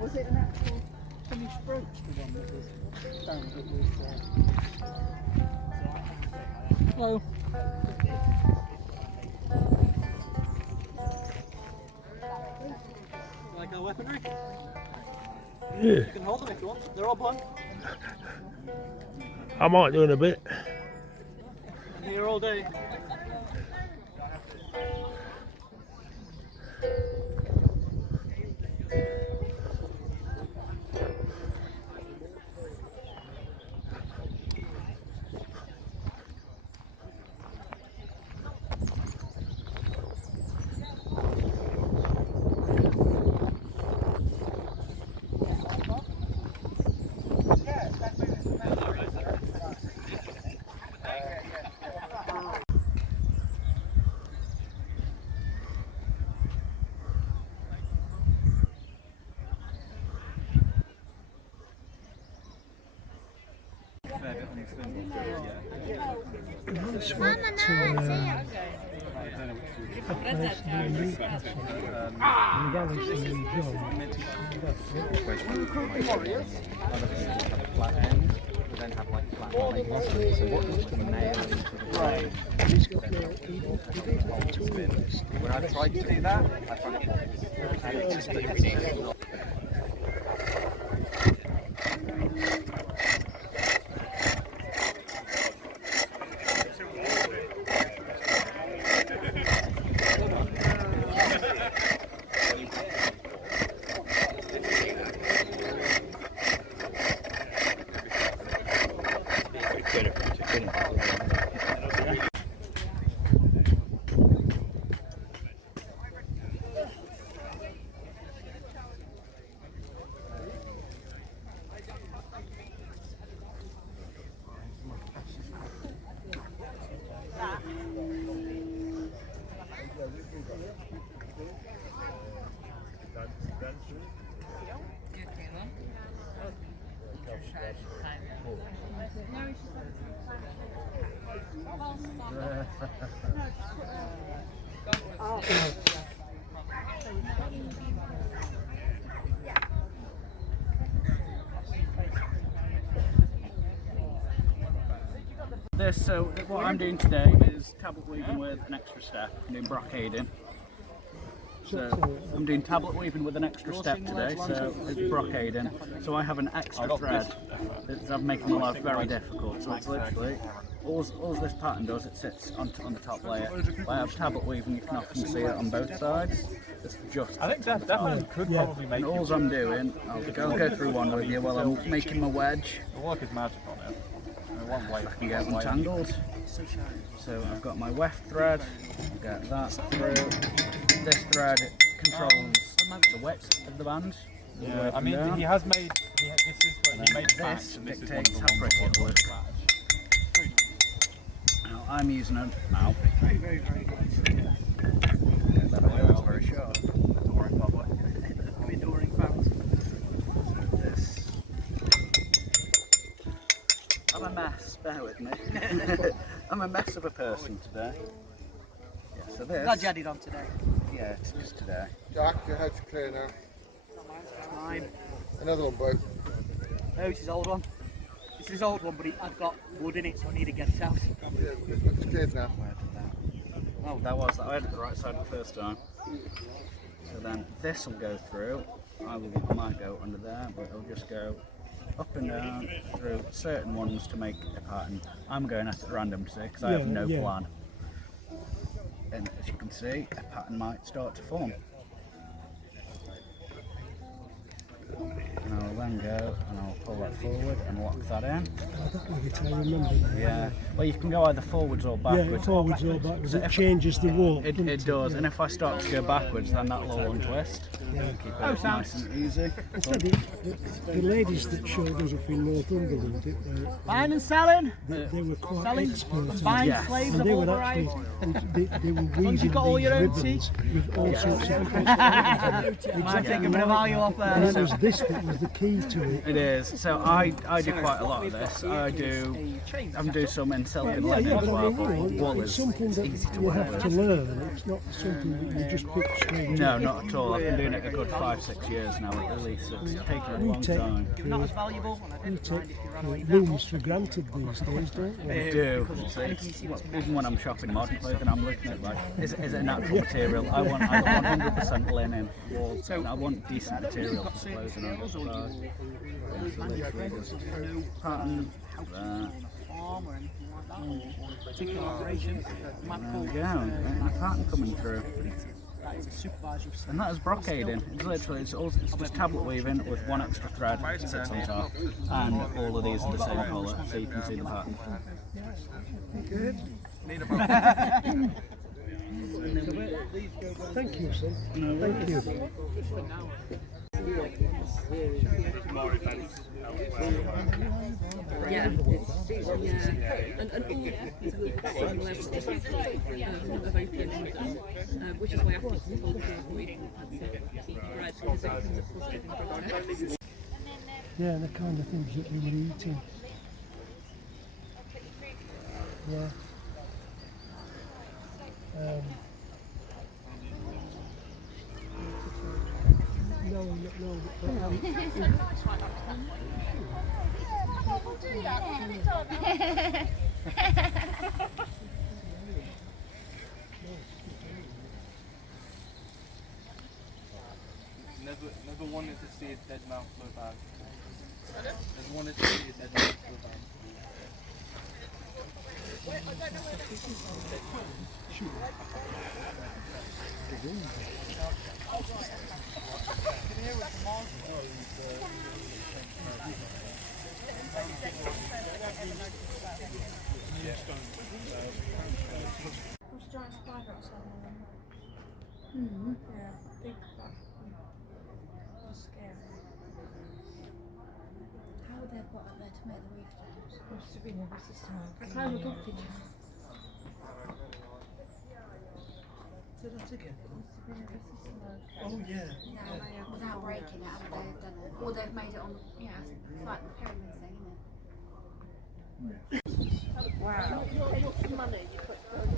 Was it an actual finished brooch, the one that was done? Hello. You like our weaponry? Yeah, You can hold them if you want. They're all blunt. I might do in a bit. I'm here all day. When I tried to do that, I found it and it just didn't. So what I'm doing today is tablet weaving with an extra step. I'm doing brocading. So I'm doing tablet weaving with an extra step today, so it's brocading. So I have an extra thread that's making my life very difficult. So it's literally, all this pattern does, it sits on the top layer. I have tablet weaving, you can often see it on both sides. It's just I think that definitely could probably make it. And all I'm doing, I'll go through one with you while I'm making my wedge. The work is magic on it. One way. I can get untangled. So I've got my weft thread, I'll get that through. This thread controls the width of the band. Yeah, I mean, he has made, this is like, he made this and this dictates is how one pretty of it the looks. Now I'm using a now. Very good. That's very sharp. Adoring public. Adoring fans. This. I'm a mess, bear with me. I'm a mess of a person today. Yeah, so this. Glad you had it on today. Yeah, it's just today. Jack, your head's clear now. Mine. Another one, boy. No, this is old one. This is old one, but it had got wood in it, so I need to get it out. Yeah, it's cleared now. Oh, I had it the right side the first time. So then this will go through. I might go under there, but it'll just go up and down through certain ones to make a pattern. I'm going at it random today because I have no plan. And as you can see, a pattern might start to form. And I'll then go and I'll pull that forward and lock that in. I remember that. Yeah, well you can go either forwards or backwards. Yeah, forwards or backwards. So It changes the walk. It does, and if I start to go backwards, then that'll all untwist. Yeah. Keep it nice and easy. I said the ladies that showed us up in Northumberland, Buying and selling. they were quite Selling, expert. buying Yes. slaves And of they all were varieties. actually, they were weaving you've got all these your own ribbons with all sorts of Might take a bit of value off And there. it was this that was the key to it. It is. So I do quite a lot of this. I'm do some in silk and linen as well, but wool It's is something that easy to you work have to with. learn. It's not something that you just pick straight No, up. not at all. I've been doing it a good 5-6 years now at least. It's taken a We long take, time. You're not as valuable, and I we didn't mind take if you ran away. looms for granted these days, don't we? I do. Even when I'm shopping modern clothing, I'm looking at like, is it a natural material? I want 100% linen wool. So I want decent material for clothing. I just literally just pattern that. Farm or anything like that, or particular operation. You might There pull we go. Getting the pattern coming through. that is a supervisory. And that is brocading. It's literally it's just tablet weaving with one extra thread that sits on top, and all of these are the same colour, so you can see the pattern. Good. Thank you, son. Thank you. Yeah, and all is some level of open, which is why I think it's important to avoid keep bread because it becomes a positive in progress. Yeah, the kind of things that we were eating. Yeah. Never wanted to see a dead mouse so bad. Never wanted to see a dead mouse so bad. Giant spider outside my room. Yeah, big one. It was scary. How would they have got up there to make the reef dams? Must have been a resistant. I kind of got picture. Say that again. Must have been a resistant. Oh yeah. No, without breaking it, they've done it. Or they've made it on, it's like the pyramid thing, isn't it? Wow.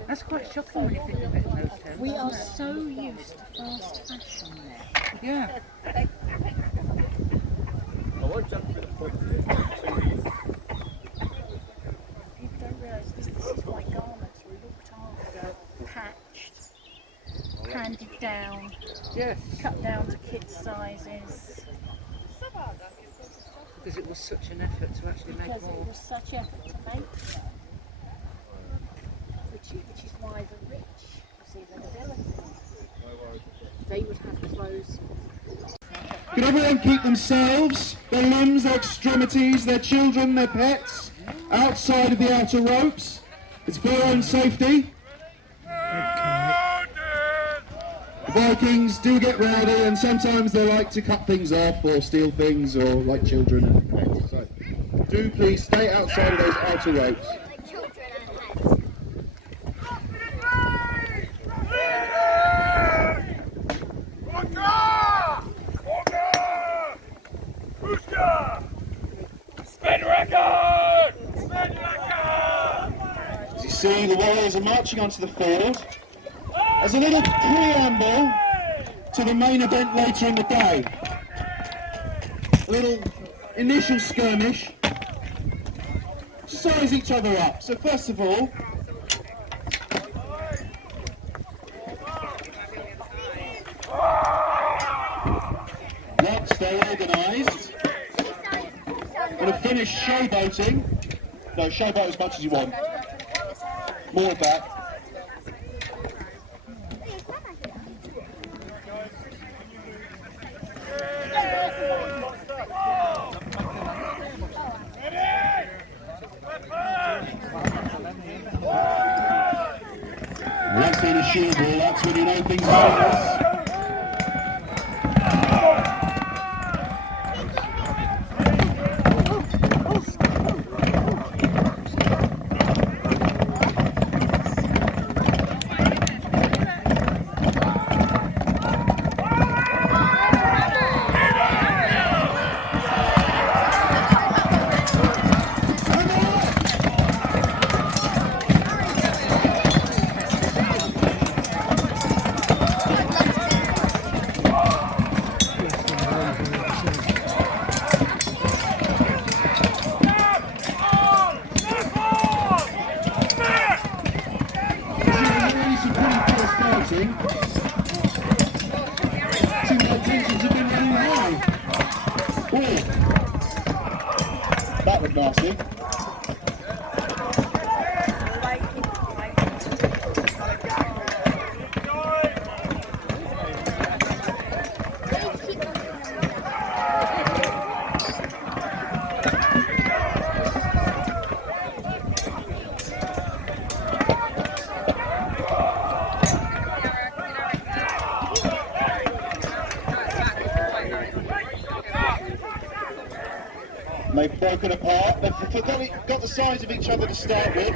That's quite shocking when you think of it in those terms. We are so used to fast fashion now. Yeah. People don't realise this is why garments were looked after, patched, handed down, Yes. cut down to kids' sizes. Because it was such an effort to actually make Because more. it was such effort to make them. Which is why the rich, see the nobility, they would have clothes. Can everyone keep themselves, their limbs, their extremities, their children, their pets, outside of the outer ropes? It's for their own safety. Vikings do get rowdy and sometimes they like to cut things off or steal things or like children. So do please stay outside of those outer ropes. As you see, the warriors are marching onto the field. As a little preamble to the main event later in the day. A little initial skirmish. Size each other up. So first of all, once they're organised, I'm going to finish showboating. No, showboat as much as you want. More of that. Once in a shield ball, that's when you know things are serious. Marcy. And they've broken apart. They've got the size of each other to start with.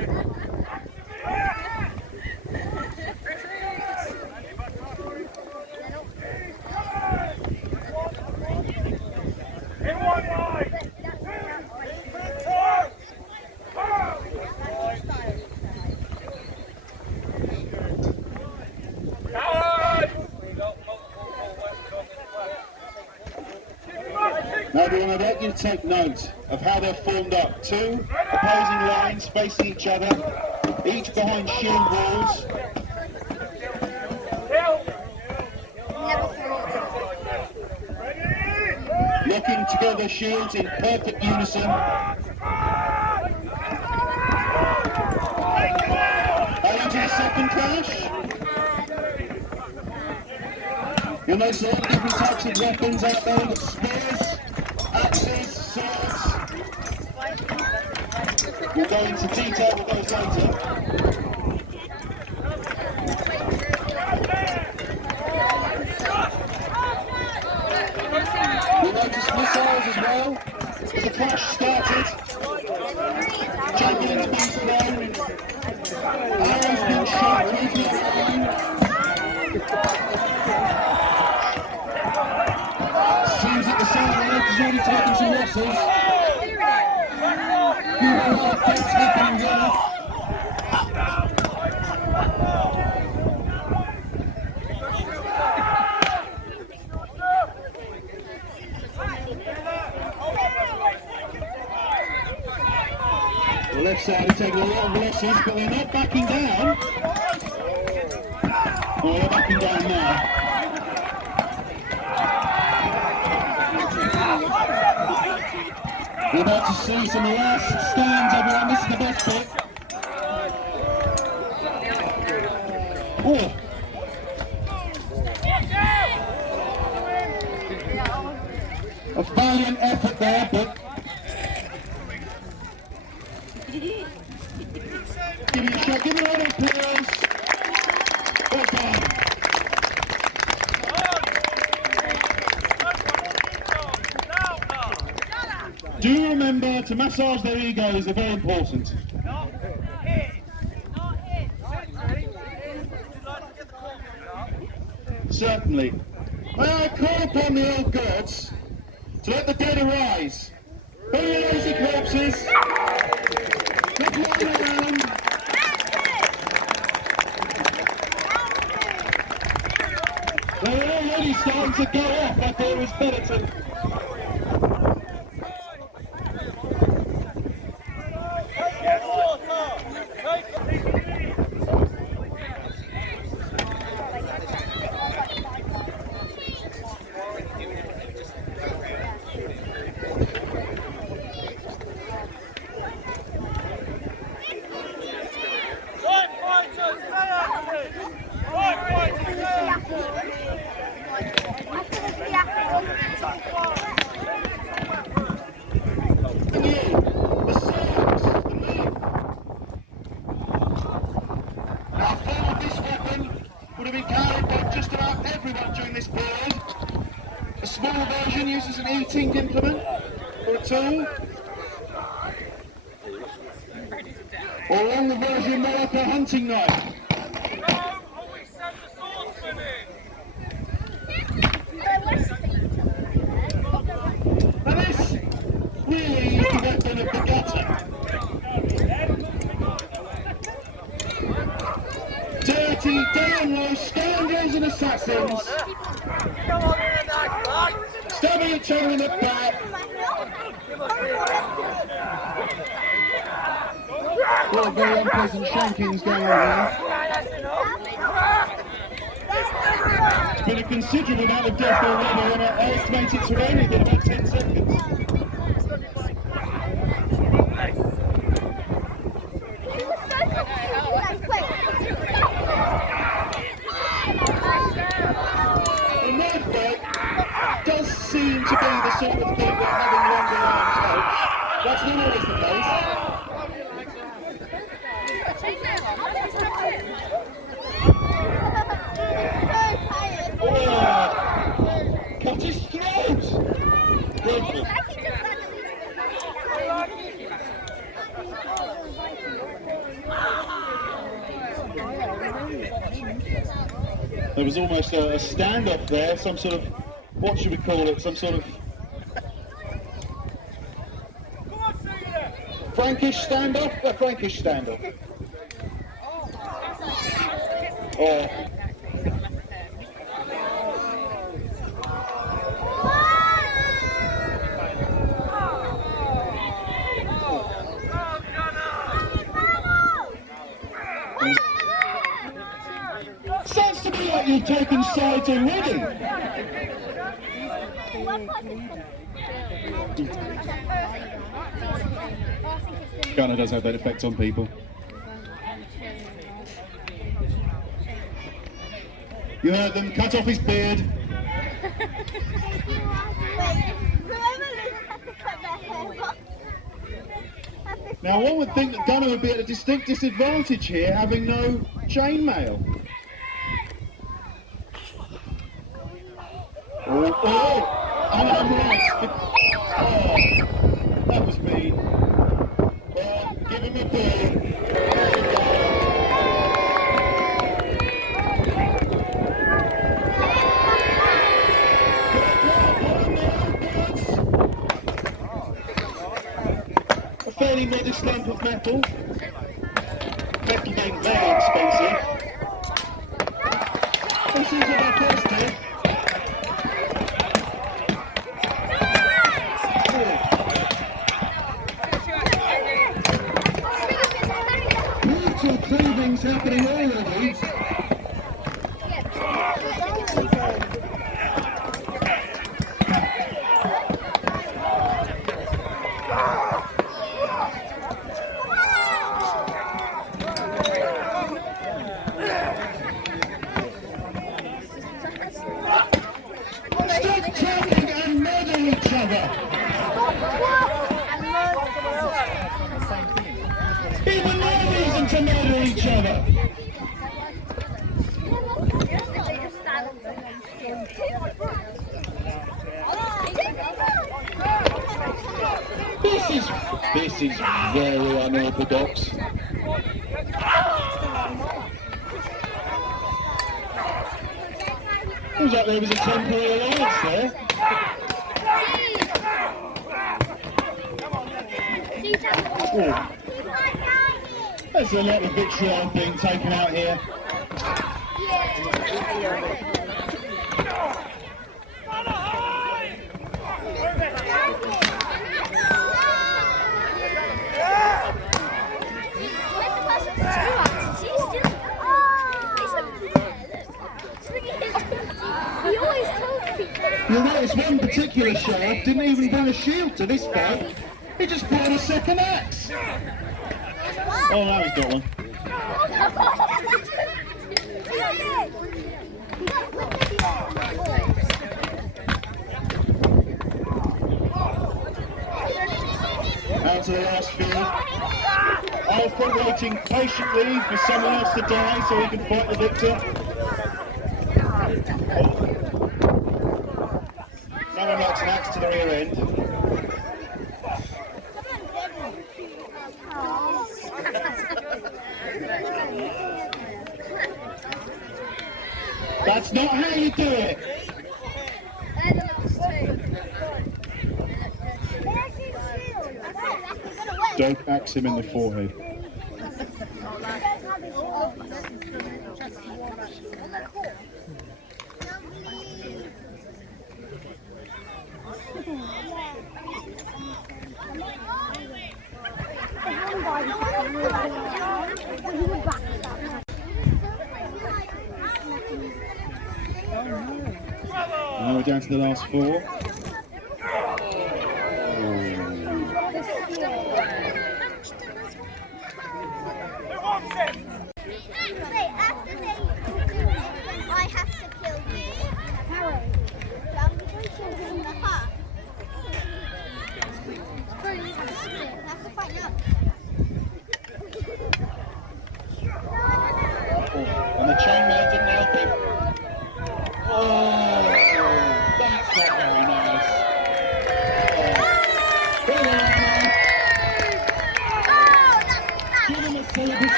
Now everyone, I'd like you to take note of how they're formed up. Two opposing lines facing each other, each behind shield walls. Locking together shields in perfect unison. Into the second clash. You'll notice a lot of different types of weapons out there. We've got spears, axes, swords. We'll go into detail with those later. You'll notice missiles as well. As the clash started, javelins being thrown, arrows being shot through the line. Seems that the Southern is already taking some losses. The left side is taking a lot of losses, but they're not backing down. Oh, they're backing down now. We're about to see some last stands, everyone. This is the best bit. Oh. A valiant effort there, but give it a shot, give it a round of applause. Well done. Do remember to massage their egos, they're very important. Certainly. May I call upon the old gods to let the dead arise. Bury your lazy corpses. Look lying around. They're already starting to go off. I thought it was better to... Uses an eating implement or a tool, or along the version more like a hunting knife. Now this really is the weapon of the gutter. Dirty, downright scoundrels and assassins. Stabbing each other in the back. A lot of very unpleasant shankings going on here. It's been a considerable amount of death already, and I estimate it to only been about 10 seconds. And that bike does seem to be the sort of thing that having longer arms helps. That's not always the case. Oh, cut his throat! Dreadful. There was almost a standoff there, some sort of, what should we call it, some sort of Frankish standoff? A Frankish standoff. Or sounds to me like you've taken sides already. Gunner does have that effect on people. You heard them, cut off his beard. Now one would think that Gunner would be at a distinct disadvantage here, having no chainmail. Oh, I'm right. Oh, that was mean. Well, give him a ball. A fairly modest lump of metal. Metal being very expensive. This is what I first did. Cleaving's happening already. Stop talking and murder each other. Even more reason to murder each other. This is very unorthodox. Seems like there was a temporary alliance there. Oh. There's a lot of vitriol being taken out here. You'll notice one particular shaft didn't even bring a shield to this fight. He just brought a second axe. Oh, now he's got one. Out to the last field. Alfred waiting patiently for someone else to die so he can fight the victor. No one likes an axe to the rear end. That's not how you do it. Don't axe him in the forehead. Now we're down to the last four. Oh.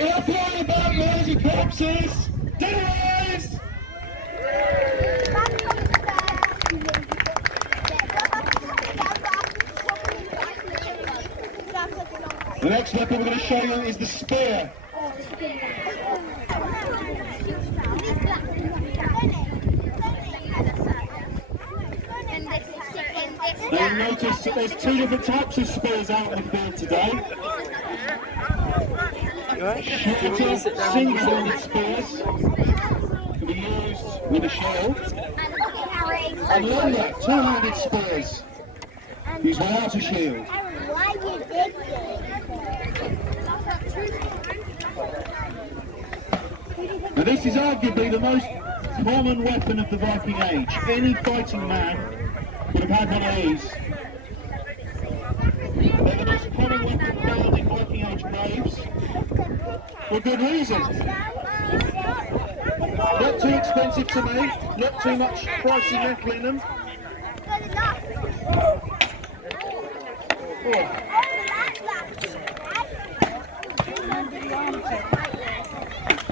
Up on the back, there's your corpses! Dead! The next weapon we're going to show you is the spear. Now you'll notice that there's two different types of spears out in the field today. Shorter, single-handed spears can be used with a shield, and longer, two-handed spears used without a shield. Now this is arguably the most common weapon of the Viking Age. Any fighting man would have had one of these. They're the most common weapon found in Viking Age graves, for good reason. Not too expensive to make, not too much pricey metal in them.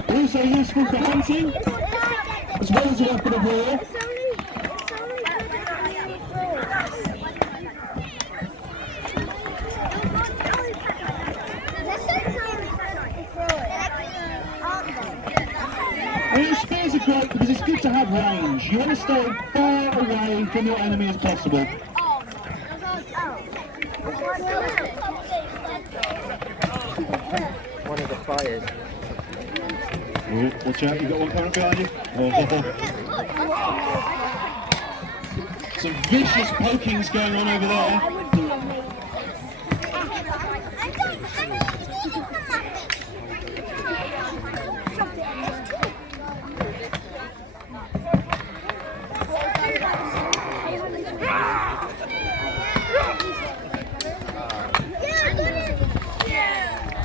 Also useful for hunting, as well as a weapon of war. And spears are great because it's good to have range. You want to stay far away from your enemy as possible. One of the fires. Oh, watch out, you've got one coming up behind you. Some vicious pokings going on over there.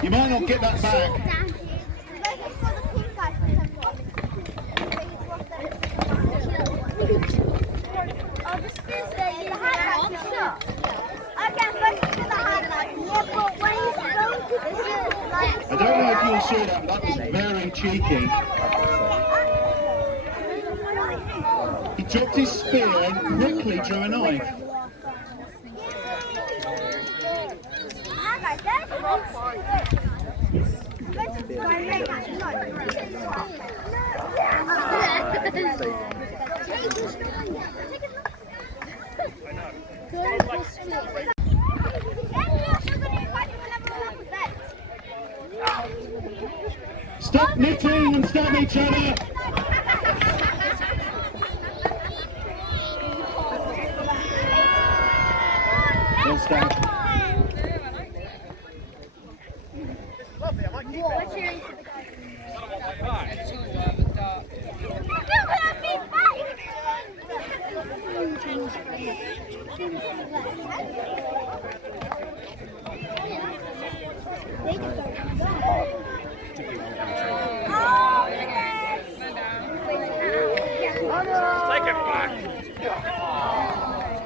You might not get that back. I don't know if you saw that, but that was very cheeky. He dropped his spear and quickly drew a knife. Stop knitting and stab each other! Well stabbed.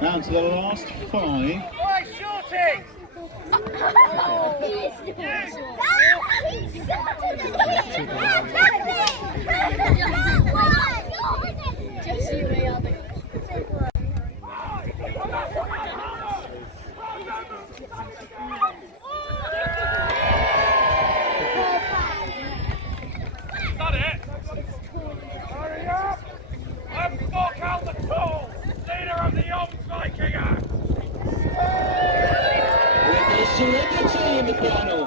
Down to the last 5. Serenity in the final.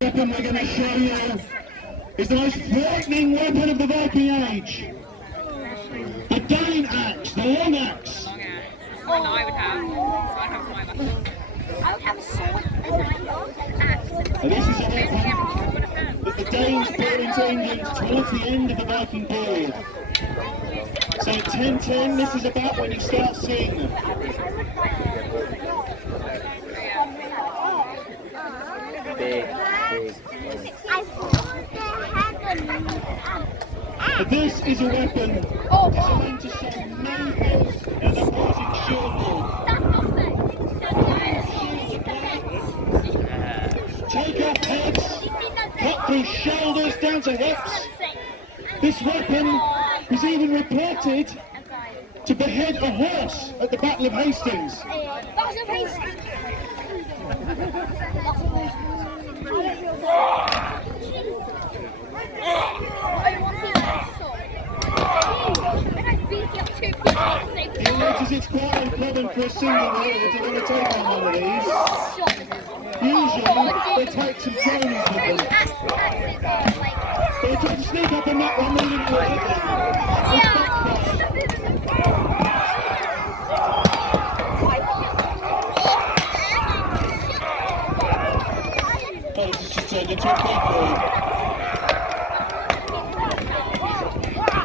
Weapon we're going to show you is the most frightening weapon of the Viking Age. The Dane axe, the long axe. One that I would have. So I'd have my weapon. I would have a sword and a axe. And this is a weapon that the Danes brought into England towards the end of the Viking period. So at 10:10, this is about when you start seeing them. But this is a weapon designed to show mayhem and opposing shielding. Take off heads, cut through shoulders down to hips. This weapon was even reported to behead a horse at the Battle of Hastings. You'll notice it's quite uncommon for a single warrior to want to take on one of these. Usually, they take some cronies with them. They tried to sneak up on that one, they didn't work. Oh, this has just turned into a big boy.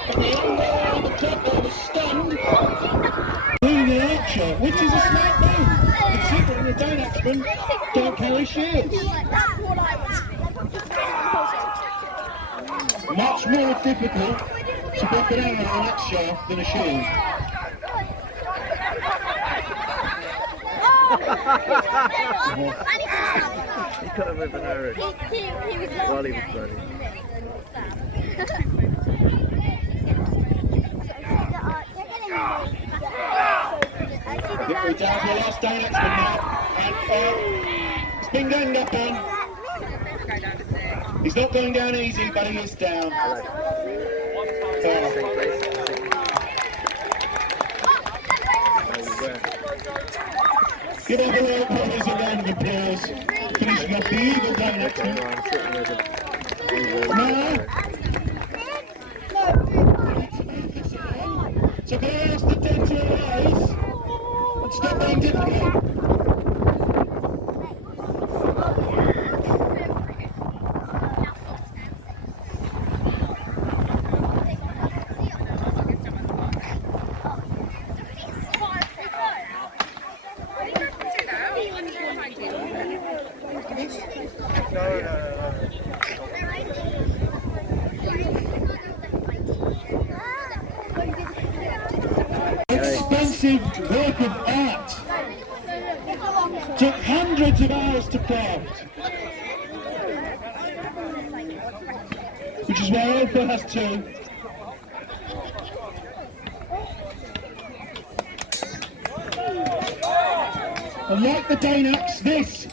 And the young boy on the top there was stunned. Doing the archer, which is a smart move, considering the Dane axemen don't carry shields. Much more difficult to put an arrow on that shaft than a shield. He cut him with an arrow while he was running. We're down to the last Dane axeman now. And it's been ganged up on. He's not going down easy, but he is down. Give up a little brothers a round of applause. Finishing off the evil Dane axeman. Now, so can I ask the dead to arise and stop being difficult? Expensive work of art. Took hundreds of hours to craft. Which is why Alpha has two. And like the Dane axe, this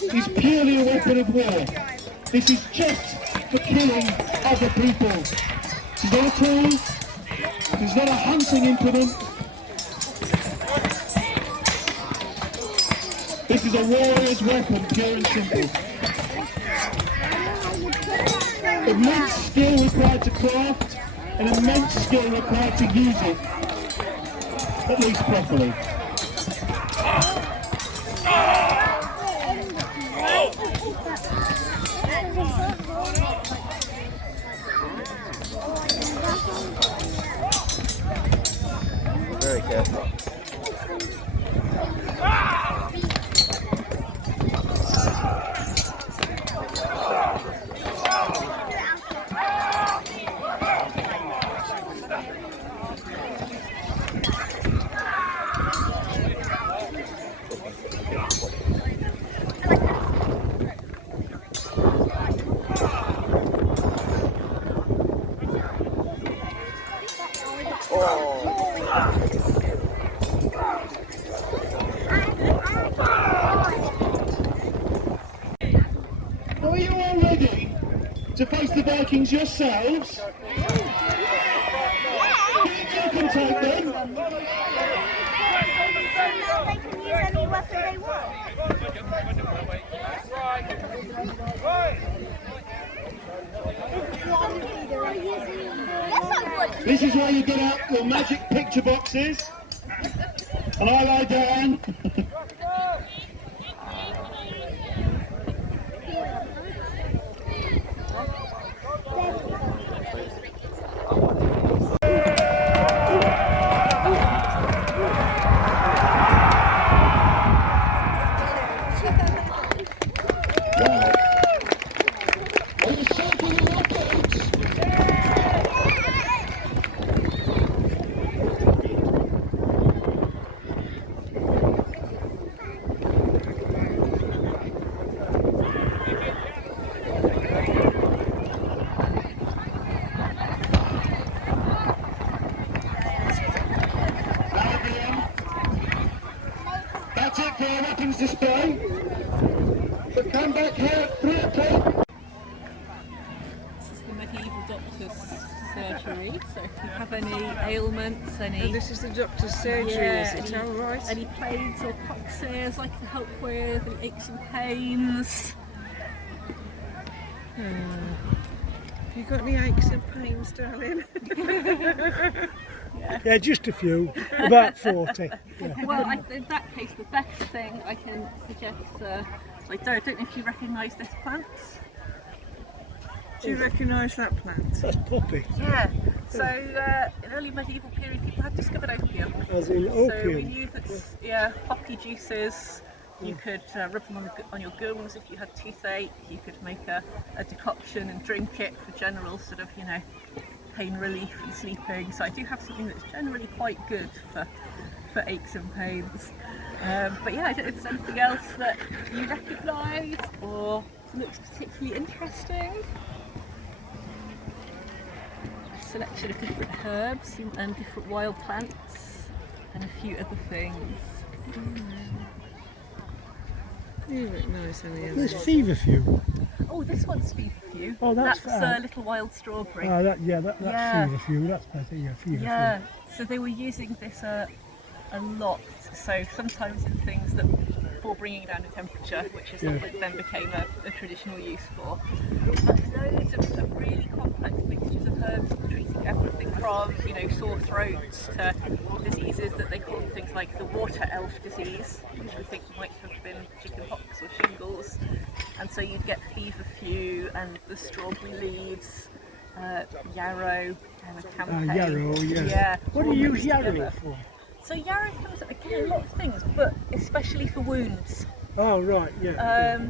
is purely a weapon of war. This is just for killing other people. This is not a tool. This is not a hunting implement. This is a warrior's weapon, pure and simple. Immense skill required to craft, and immense skill required to use it, at least properly. Very careful. Are you all ready to face the Vikings yourselves? You can take them. They can use any weapon they want. This is where you get out your magic picture boxes. And I lie down. display. But come back here at 3 o'clock. This is the medieval doctor's surgery, so if you have any ailments, any... And this is the doctor's surgery, is it? All right. Any plagues or poxes I can help with, any aches and pains. Have you got any aches and pains, darling? Yeah, just a few, about 40. Yeah. Well, in that case, the best thing I can suggest, I don't know if you recognise this plant. Do you recognise that plant? That's poppy. Yeah, so in early medieval period people had discovered opium. As in So we opium. knew that, poppy juices, you could rub them on your gums if you had toothache, you could make a decoction and drink it for general sort of, pain relief and sleeping. So I do have something that's generally quite good for aches and pains. But yeah, I don't know if there's anything else that you recognise or looks particularly interesting. A selection of different herbs and different wild plants and a few other things. You look nice, honey. There's feverfew. Oh, this one's feverfew. Oh, that's Little Wild Strawberry. That's feverfew. That's better. Yeah, feverfew. Yeah, so they were using this a lot. So sometimes in things that for bringing down the temperature, which is what it then became a traditional use for. But loads of really complex mixtures of herbs treating everything from sore throats to diseases that they call things like the water elf disease, which we think might have been chickenpox or shingles. And so you'd get feverfew and the strawberry leaves, yarrow, campaign. Yarrow, yeah. What do you use yarrow for? So yarrow comes again a lot of things, but especially for wounds. Oh right, yeah.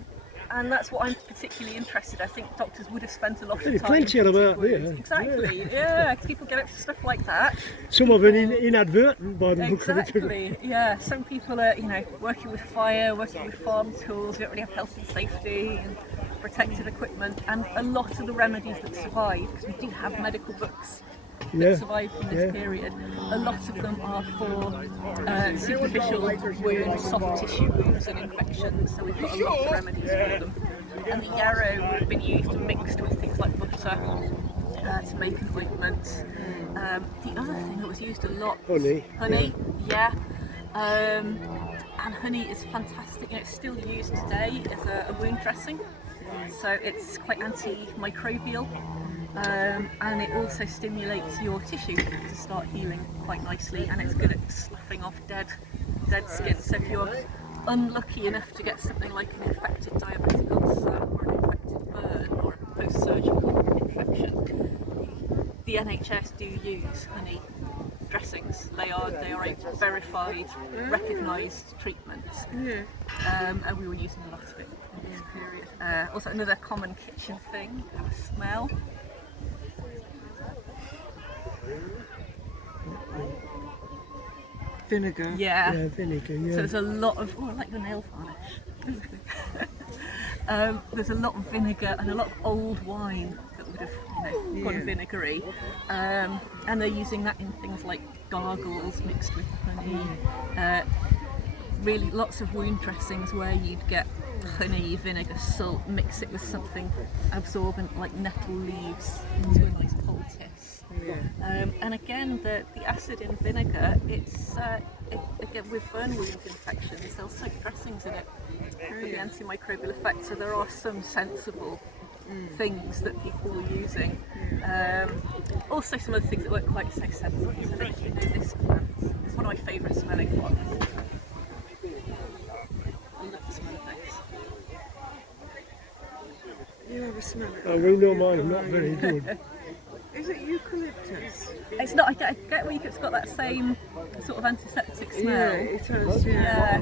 And that's what I'm particularly interested. I think doctors would have spent a lot of time. There's plenty of them out there. Exactly. Yeah, people get up to stuff like that. Some of it inadvertent by the look of it. Exactly. Yeah. Some people are, working with fire, working with farm tools. They don't really have health and safety and protective equipment, and a lot of the remedies that survive, because we do have medical books that survive from this period. A lot of them are for superficial wounds, soft tissue wounds and infections, so we've got a lot of remedies for them. And the yarrow would have been used and mixed with things like butter to make an ointment. The other thing that was used a lot was honey, yeah. And honey is fantastic, it's still used today as a wound dressing, so it's quite antimicrobial. And it also stimulates your tissue to start healing quite nicely, and it's good at sloughing off dead skin. So if you're unlucky enough to get something like an infected diabetic ulcer or an infected burn or a post-surgical infection, the NHS do use honey dressings. They are a verified, recognised treatment, and we were using a lot of it in this period. Also another common kitchen thing, have a smell. Vinegar. Yeah, vinegar, yeah. So there's a lot of, I like the nail varnish. There's a lot of vinegar and a lot of old wine that would have gone vinegary. And they're using that in things like gargles mixed with honey. Really lots of wound dressings where you'd get honey, vinegar, salt, mix it with something absorbent like nettle leaves into a nice poultice. And again, the acid in vinegar, it's again with burn wound infections, they'll soak dressings in it for the antimicrobial effect. So there are some sensible things that people were using. Also, some other things that weren't quite so sensible. I don't know if you know this plant. It's one of my favourite smelling ones. I love the smell of this. You have a smell of it? Oh, we know mine's not very good. Is it eucalyptus? It's not. I get where it's got that same sort of antiseptic smell. Yeah, it has. Yeah.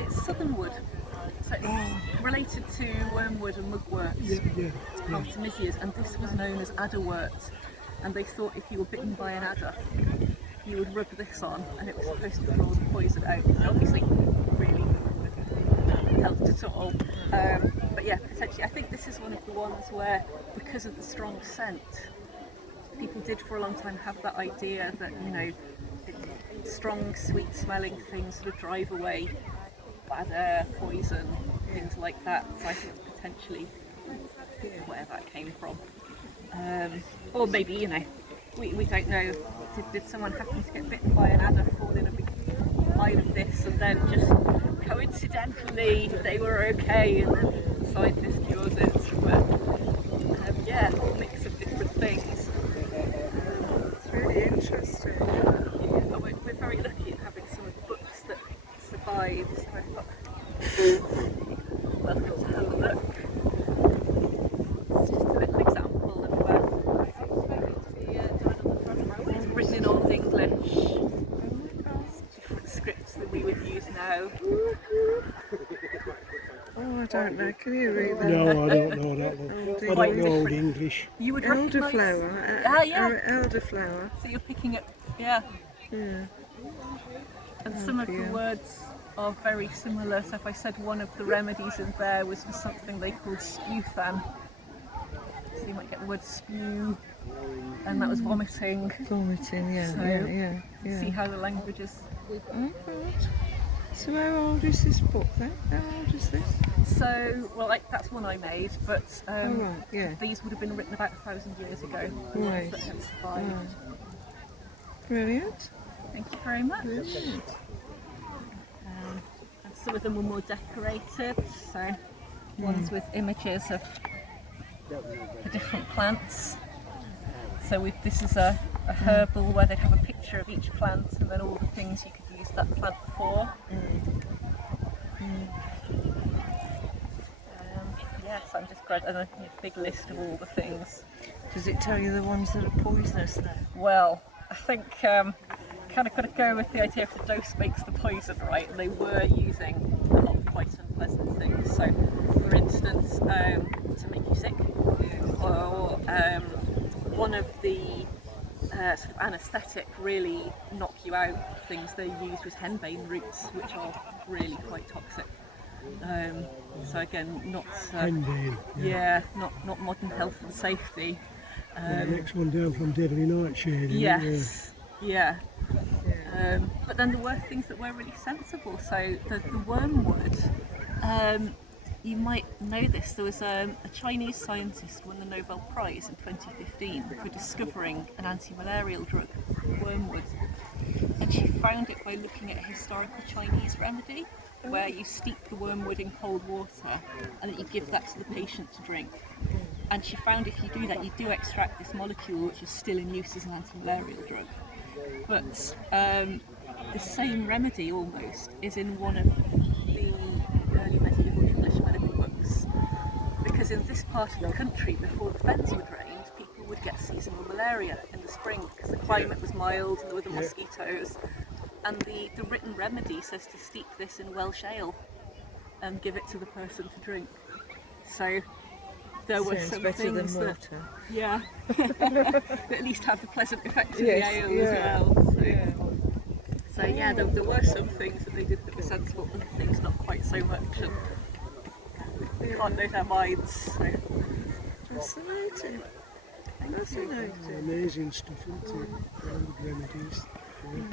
It's southernwood, so it's related to wormwood and mugwort, artemisias, and this was known as adderwort. And they thought if you were bitten by an adder, you would rub this on, and it was supposed to draw the poison out. And obviously, really helped at all. But yeah, potentially, I think this is one of the ones where, because of the strong scent, people did for a long time have that idea that strong, sweet-smelling things sort of drive away bad air, poison, things like that. So I think it's potentially where that came from. Or maybe, you know, we don't know. Did someone happen to get bitten by an adder, fall in a big pile of this, and then just coincidentally they were okay, and then the scientist cures it? But yeah, a whole mix of different things. It's really interesting. Yeah, but we're very lucky at having some of the books that survive. So I've got welcome to have a look. It's just a little example of it's written in Old English, different scripts that we would use now. Oh, I don't know. Can you read that? No, I don't know that one. I don't know Old English. You would recognise... Elderflower. yeah. Elderflower. So you're picking up, yeah. Yeah. And some of the words are very similar. So if I said one of the remedies in there was for something they called spewthan. So you might get the word spew, and that was vomiting. Vomiting, yeah, So yeah. see how the language is. Oh, God. So how old is this book then? How old is this? So, well, that's one I made, but yeah. these would have been written about 1,000 years ago. Right. That have survived. Right. Brilliant. Thank you very much. Brilliant. And some of them were more decorated, so ones with images of the different plants. So this is a herbal where they'd have a picture of each plant and then all the things you could use that plant for. Yes, I'm just grabbing a big list of all the things. Does it tell you the ones that are poisonous then? Well, I think kind of got to go with the idea if the dose makes the poison, right? And they were using a lot of quite unpleasant things. So, for instance, to make you sick, or one of the sort of anaesthetic, really knock you out things they used was henbane roots, which are really quite toxic. So again, not Henbane. not modern health and safety. The next one down from Deadly Nightshade. Yes, yeah. But then there were things that were really sensible. So the wormwood, you might know this, there was a Chinese scientist won the Nobel Prize in 2015 for discovering an anti-malarial drug, wormwood. And she found it by looking at a historical Chinese remedy where you steep the wormwood in cold water and then you give that to the patient to drink. And she found if you do that, you do extract this molecule which is still in use as an anti-malarial drug. But the same remedy almost is in one of the early medieval English medical books. Because in this part of the country, before the fens were drained, people would get seasonal malaria in the spring because the climate was mild and there were the mosquitoes. And the written remedy says to steep this in Welsh ale and give it to the person to drink. So there were some better things than that, water. that at least have the pleasant effect of the ale as well. So yeah, there were some things that they did that were sensible, and things not quite so much. And we can't know their minds. So. Fascinating. Amazing stuff, isn't it? Remedies. Yeah.